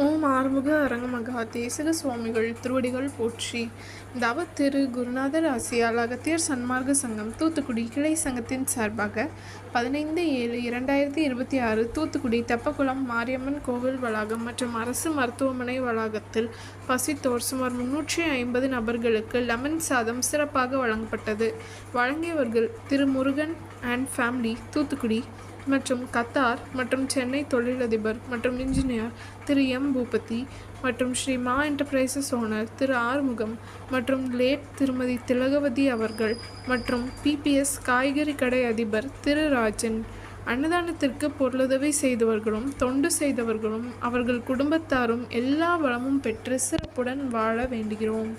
ஓம் ஆறுமுக அரங்கமகா தேசிக சுவாமிகள் திருவடிகள் போற்றி. தவ திரு குருநாதர் ஆசியால் அகத்தியர் சன்மார்க்க சங்கம் தூத்துக்குடி கிளை சங்கத்தின் சார்பாக 15/7/2026 தூத்துக்குடி தெப்பக்குளம் மாரியம்மன் கோவில் வளாகம் மற்றும் அரசு மருத்துவமனை வளாகத்தில் பசித்தோர் சுமார் 350 நபர்களுக்கு லெமன் சாதம் சிறப்பாக வழங்கப்பட்டது. வழங்கியவர்கள் திரு முருகன் அண்ட் ஃபேமிலி தூத்துக்குடி மற்றும் கத்தார் மற்றும் சென்னை தொழிலதிபர் மற்றும் இன்ஜினியர் திரு எம் பூபதி மற்றும் ஸ்ரீ மா என்டர்பிரைசஸ் ஓனர் திரு ஆறுமுகம் மற்றும் லேட் திருமதி திலகவதி அவர்கள் மற்றும் பிபிஎஸ் காய்கறி கடை அதிபர் திரு ராஜன். அன்னதானத்திற்கு பொருளுதவி செய்தவர்களும் தொண்டு செய்தவர்களும் அவர்கள் குடும்பத்தாரும் எல்லா வளமும் பெற்று சிறப்புடன் வாழ வேண்டுகிறோம்.